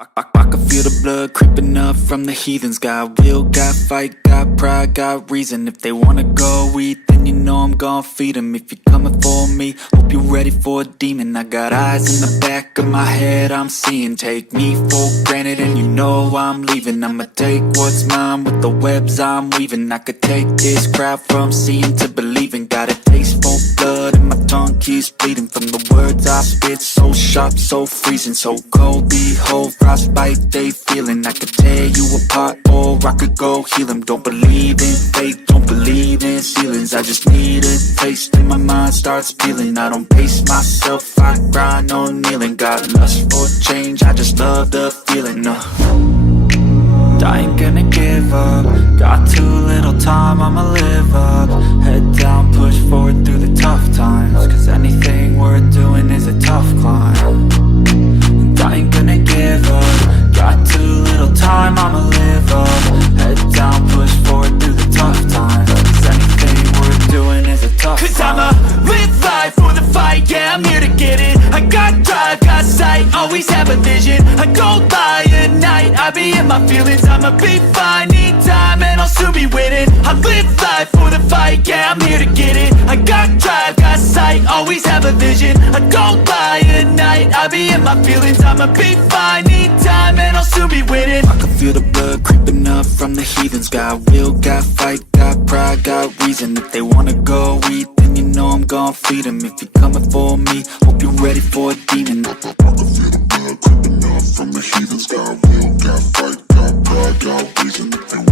I can feel the blood creeping up from the heathens. Got will, got fight, got pride, got reason. If they wanna go eat, then you know I'm gon' feed them. If you're coming for me, hope you're ready for a demon. I got eyes in the back of my head, I'm seeing. Take me for granted and you know I'm leaving. I'ma take what's mine with the webs I'm weaving. I could take this crowd from seeing to believing. Got a taste for blood and my tongue keeps bleeding from the words I spit. So sharp, so freezing, so cold. Behold, frostbite they feeling. I could tear you apart or I could go heal them. Don't believe in fate, don't believe in ceilings. I just need a taste and my mind starts peeling. I don't pace myself, I grind on kneeling. Got lust for change, I just love the feeling. I ain't gonna give up. Got too little time, I'ma live up. Head down, push forward through the tough times. Cause anything worth doing is a tough climb. And I ain't gonna give up. Got too little time, I'ma live up. Head down, push forward through the tough times. Cause anything worth doing is a tough climb. Cause I'ma live life for the fight, yeah, I'm here to get it. I got drive, got sight, always have a vision. I don't lie at night, I be in my feelings. I'ma be fine, need time, and I'll soon be winning. I live life for the fight, yeah, I'm here to get it. I got drive, got sight, always have a vision. I don't lie at night, I be in my feelings. I'ma be fine, need time, and I'll soon be winning. I can feel the blood creeping up from the heathens. Got will, got fight, got pride, got reason. If they wanna go eat, then you know I'm gon' feed them. If you're coming for me, hope you're ready for a demon. I can feel the blood creeping up from the heathens. Got will, got fight, got pride, got reason. If they